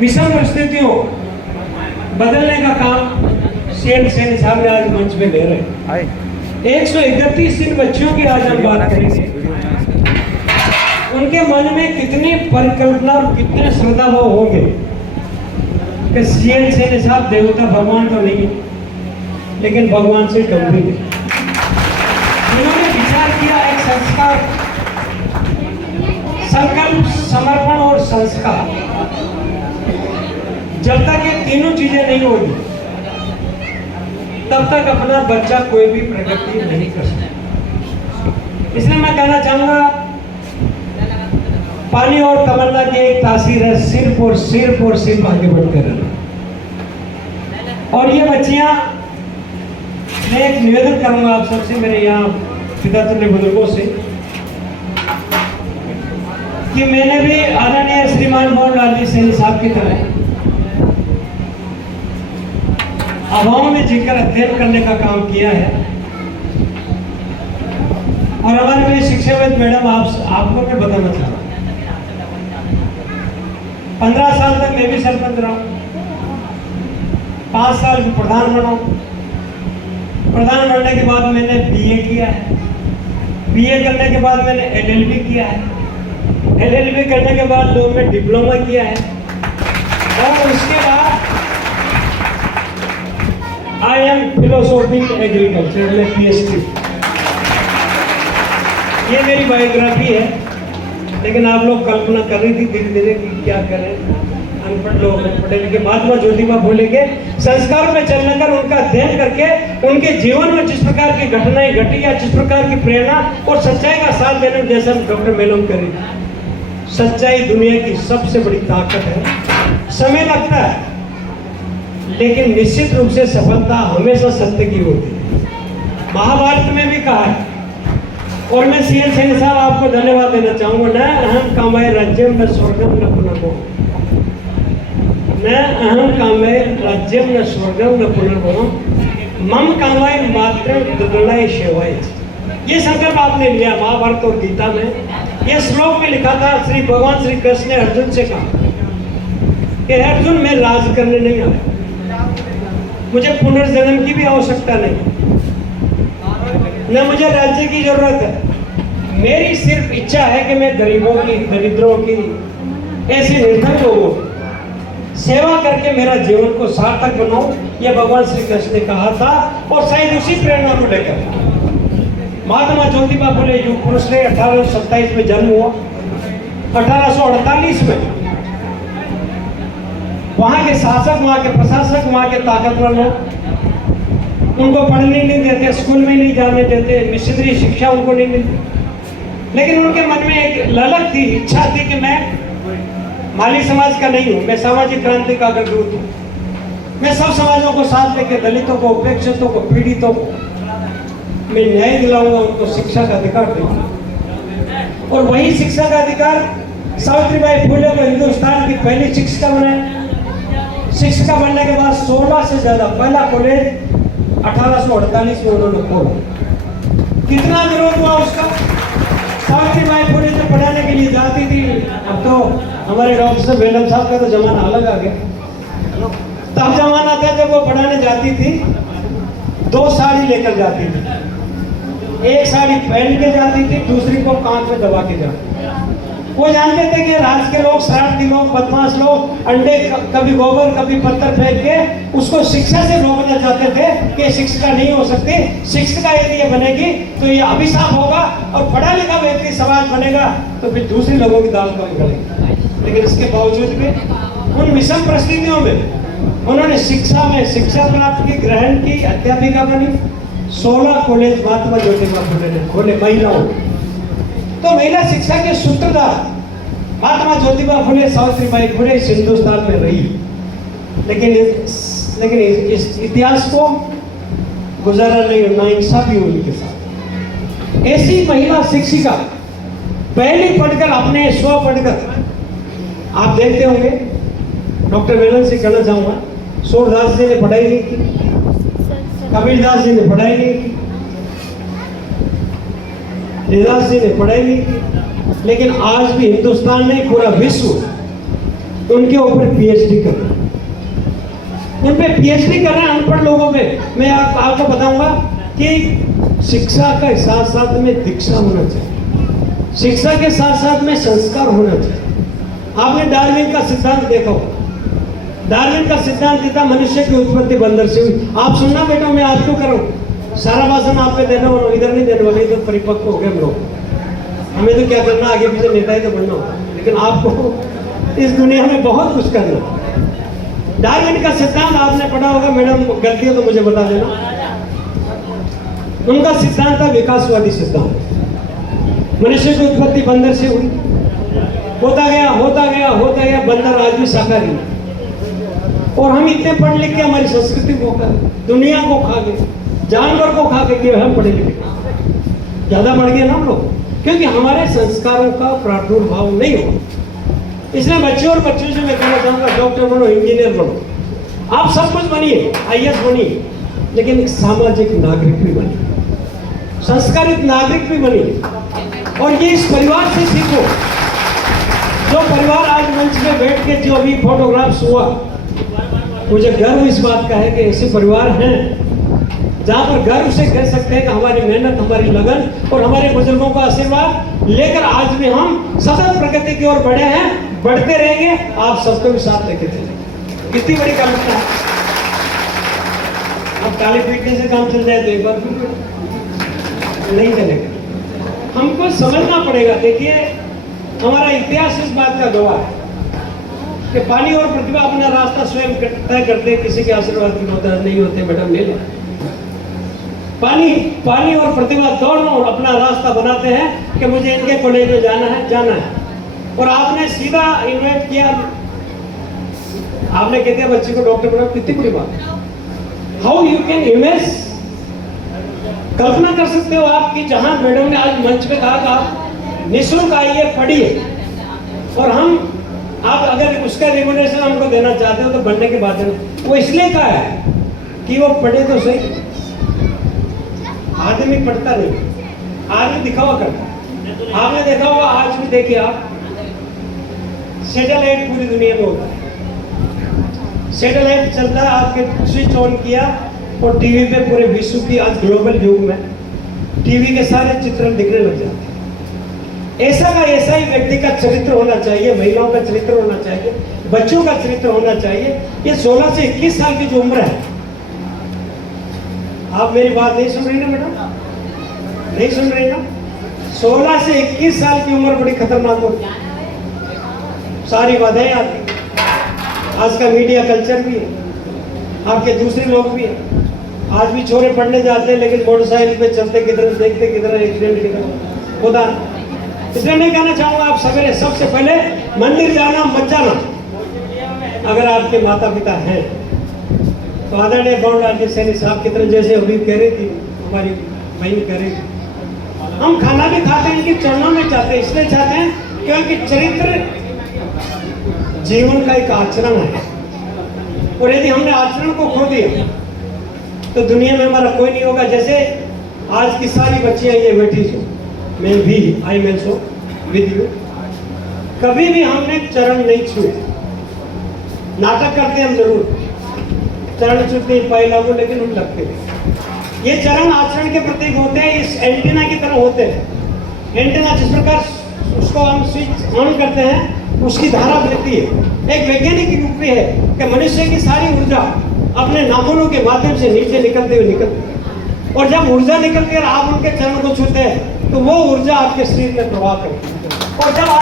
विषम परिस्थितियों बदलने का काम सीएम सैनी साहब ने आज मंच पे ले रहे हैं। 131 दिन बच्चियों की आज हम बात करेंगे। उनके मन में कितनी परिकल्पना और कितने श्रद्धाभाव होंगे कि सीएम सैनी साहब देवता भगवान तो नहीं लेकिन भगवान से गंभीर है। उन्होंने विचार किया एक संस्कार, संकल्प, समर्पण और संस्कार। जब तक ये तीनों चीजें नहीं होगी तब तक अपना बच्चा कोई भी प्रगति नहीं कर सकता। इसलिए मैं कहना चाहूंगा, पानी और तमन्ना की एक तासीर है, सिर्फ और सिर्फ और सिर्फ आगे बढ़ते रहना। और ये बच्चियां, मैं एक निवेदन करूंगा आप सबसे, मेरे यहाँ पितातुल्य बुजुर्गों से, कि मैंने भी आदरणीय श्रीमान मोहनलाल जी सैनी साहब की तरह अभाव में जीकर अध्ययन करने का काम किया है। और हमारे में शिक्षाविद मैडम आपको मैं बताना चाह रहा हूँ, 15 साल तक मैं भी सरपंच रहा, 5 साल प्रधान बना। प्रधान बनने के बाद मैंने बीए किया है, बीए करने के बाद मैंने एलएलबी किया है, एलएलबी करने के बाद लॉ में डिप्लोमा किया है, और उसके बाद आई एम फिलोसॉफी एग्रीकल्चर में पीएचडी। ये मेरी बायोग्राफी है। लेकिन आप लोग कल्पना कर रही थी धीरे धीरे कि क्या करें, अनपढ़ लोग पढ़े लिखे। महात्मा ज्योतिबा फुले के संस्कार में चलने कर उनका अध्ययन करके उनके जीवन में जिस प्रकार की घटनाएं घटी या जिस प्रकार की प्रेरणा और सच्चाई का साथ देने, जैसा डॉक्टर मेलोम करी, सच्चाई दुनिया की सबसे बड़ी ताकत है। समय लगता है लेकिन निश्चित रूप से सफलता हमेशा सत्य की होती है। महाभारत में भी कहा है, और मैं सीएम सैनी साहब आपको धन्यवाद देना चाहूंगा। न अहम कामय राज्यम न स्वर्गम न पुनर्भव, न अहम कामय राज्यम न स्वर्गम न पुनर्भव, मम कामय मात्र दुर्लय सेवाय। ये संकल्प आपने लिया महाभारत और गीता में। ये श्लोक में लिखा था, श्री भगवान श्री कृष्ण ने अर्जुन से कहा कि अर्जुन, मैं राज करने नहीं आया, मुझे पुनर्जन्म की भी आवश्यकता नहीं, न मुझे राज्य की जरूरत है। मेरी सिर्फ इच्छा है कि मैं गरीबों की, दरिद्रों की, ऐसे निर्धन लोगों की सेवा करके मेरा जीवन को सार्थक बनाऊं। यह भगवान श्री कृष्ण ने कहा था। और शायद उसी प्रेरणा को लेकर महात्मा ज्योतिबा फुले युग पुरुष ने 1827 में जन्म हुआ। 1848 में वहां के शासक, वहां के प्रशासक, वहां के ताकतवर लोग उनको पढ़ने नहीं देते, स्कूल में नहीं जाने देते, मिशनरी शिक्षा उनको नहीं मिलती। लेकिन उनके मन में एक ललक थी, इच्छा थी कि मैं माली समाज का नहीं हूँ, मैं सामाजिक क्रांति का अग्रदूत हूँ। मैं सब समाजों को साथ लेकर, दलितों को, उपेक्षितों को, पीड़ितों को मैं न्याय दिलाऊंगा, उनको शिक्षा का अधिकार दूंगा। और वही शिक्षा का अधिकार सावित्रीबाई फुले को हिंदुस्तान की पहली शिक्षिका बनाया। शिक्षिका बनने के बाद 16 से ज्यादा, पहला कॉलेज 1848 में उन्होंने खोला। कितना विरोध हुआ उसका। सावित्रीबाई फुले जो पढ़ाने के लिए जाती थी, अब तो हमारे डॉक्टर मेडम साहब का तो जमाना अलग आ गया। तब जमाना था जब वो पढ़ाने जाती थी, 2 साड़ी लेकर जाती थी। एक साड़ी पहन के जाती थी, दूसरी को कान में दबा के जाती। वो जानते थे कि राज्य के लोग, शरारती लोग, बदमाश लोग अंडे, कभी गोबर, कभी पत्थर फेंक के उसको शिक्षा से रोकना चाहते थे कि शिक्षिका नहीं हो सकती। शिक्षिका यदि ये बनेगी तो ये अभिशाप होगा, और पढ़ा लिखा व्यक्ति समाज बनेगा तो फिर दूसरे लोगों की दाल कम करेगी। लेकिन इसके बावजूद भी उन विषम परिस्थितियों में उन्होंने शिक्षा में शिक्षा प्राप्त की, ग्रहण की, अध्यापिका बनी। 16 कॉलेज महात्मा ज्योतिबा फुले ने खोले महिलाओं। तो महिला शिक्षा के सूत्रधार महात्मा ज्योतिबा फुले, सावित्रीबाई फुले इस हिंदुस्तान में रही। लेकिन इस इतिहास को गुजारा नहीं, नाइंसाफी हुई के साथ। ऐसी महिला शिक्षिका पहली पढ़कर, अपने स्व पढ़कर, आप देखते होंगे, डॉक्टर मेनन से कहना चाहूंगा, सूरदास जी ने पढ़ाई नहीं की, कबीरदास जी ने पढ़ाई नहीं की, रविदास जी ने पढ़ाई नहीं की। लेकिन आज भी हिंदुस्तान ने, पूरा विश्व उनके ऊपर पीएचडी कर रहे हैं, उन पे पीएचडी कर रहे हैं अनपढ़ लोगों पे। मैं आपको बताऊंगा कि शिक्षा के साथ साथ में दीक्षा होना चाहिए, शिक्षा के साथ साथ में संस्कार होना चाहिए। आपने डार्विन का सिद्धांत देखा होगा, डार्विन का सिद्धांत देता मनुष्य की उत्पत्ति बंदर से हुई। आप सुनना बेटा, मैं आप क्यों करूँ, सारा भाषण आप पे देना वाला, इधर नहीं देने वाले, इधर परिपक्व हो गए हम लोग। हमें तो क्या करना, आगे पीछे नेता ही तो बनना होता है, लेकिन आपको इस दुनिया में बहुत कुछ करना। डार्विन का सिद्धांत आपने पढ़ा होगा, मैडम गलती हो तो मुझे बता देना। उनका सिद्धांत था विकासवादी सिद्धांत। मनुष्य की उत्पत्ति बंदर से हुई, होता गया होता गया होता गया, बंदर आज भी शाकाहारी है। और हम इतने पढ़ लिख के हमारी संस्कृति को खा गए, दुनिया को खा गए, जानवर को खा के हम पढ़े लिखे ज्यादा बढ़ गए ना हम लोग, क्योंकि हमारे संस्कारों का प्रादुर्भाव नहीं हुआ। इसलिए बच्चों और बच्चों से मैं कहना चाहूंगा, डॉक्टर बनो, इंजीनियर बनो, आप सब कुछ बनिए, आईएएस बनिए, लेकिन एक सामाजिक नागरिक भी बनिए, संस्कारित नागरिक भी बनिए। और ये इस परिवार से सीखो। जो परिवार आज मंच में बैठ के जो अभी फोटोग्राफ्स हुआ, मुझे गर्व इस बात का है कि ऐसे परिवार हैं जहां पर गर्व से कह सकते हैं कि हमारी मेहनत, हमारी लगन और हमारे बुजुर्गों का आशीर्वाद लेकर आज भी हम सतत प्रगति की ओर बढ़े हैं, बढ़ते रहेंगे। आप सबको भी साथ लेके चलेंगे। कितनी बड़ी कामना है। अब ताली पीटने से काम चल जाए तो एक बार नहीं चलेगा, हमको समझना पड़ेगा। देखिए, हमारा इतिहास इस बात का गवाह है कि पानी और प्रतिभा अपना रास्ता स्वयं तय करते, किसी के आशीर्वाद की होता नहीं होते। मैडम ले लें, पानी और प्रतिभा दोनों अपना रास्ता बनाते हैं कि मुझे इनके कॉलेज में जाना है। और आपने सीधा इन्वाइट किया, आपने कहते हैं बच्चे को डॉक्टर बनाओ, कितनी बड़ी बात है। हाउ यू कैन इमेज, कल्पना कर सकते हो आप कि जहां मैडम ने आज मंच पे कहा कि आप निःशुल्क आइए, पढ़िए, और आप अगर उसका रेम्यूनरेशन हमको देना चाहते हो तो बनने के बाद वो इसलिए कहा है कि वो पढ़े तो सही। आदमी पढ़ता नहीं, आदमी दिखावा करता है। आपने देखा होगा, आज भी देखिए आप, सैटेलाइट पूरी दुनिया में होता है, सैटेलाइट चलता है, आपके स्विच ऑन किया और टीवी पे पूरे विश्व की, आज ग्लोबल युग में टीवी के सारे चित्रण दिखने लग जाते हैं। ऐसा ही व्यक्ति का चरित्र होना चाहिए, महिलाओं का चरित्र होना चाहिए, बच्चों का चरित्र होना चाहिए। ये 16 से 21 साल की जो उम्र है, आप मेरी बात नहीं सुन रही ना मैडम, नहीं सुन रही ना? 16 से 21 साल की उम्र बड़ी खतरनाक होती है। सारी बाधाएं आती, आज का मीडिया कल्चर भी है, आपके दूसरे लोग भी हैं। आज भी छोरे पढ़ने जाते हैं, लेकिन मोटरसाइकिल पे चलते किधर, देखते किधर एक्सीडेंट किधर होता। इसलिए मैं कहना चाहूंगा, आप सवेरे सबसे पहले मंदिर जाना मत जाना। अगर आपके माता पिता हैं तो आदरणीय गौरव सैनी साहब की तरह, जैसे अभी कह रही थी हमारी बहन कह रही थी, हम खाना भी खाते हैं इनके चरणों में चाहते हैं, इसलिए चाहते हैं क्योंकि चरित्र जीवन का एक आचरण है। और यदि हमने आचरण को खो दिया तो दुनिया में हमारा कोई नहीं होगा। जैसे आज की सारी बच्चियां ये बैठी जो, मैं भी आई मैं सो विद यू, कभी भी हमने चरण नहीं छुए। नाटक करते हम जरूर, चरण छूते पाए लागू, लेकिन हम लगते हैं। ये चरण आचरण के प्रतीक होते हैं, इस एंटीना की तरह होते हैं। एंटीना जिस प्रकार उसको हम स्विच ऑन करते हैं, उसकी धारा बहती है। एक वैज्ञानिक युक्ति है कि मनुष्य की सारी ऊर्जा अपने नाखूनों के माध्यम से नीचे निकलती है, और जब ऊर्जा निकलती है और आप उनके चरण को छूते हैं तो वो ऊर्जा आपके शरीर में प्रवाह करती है। और जब आप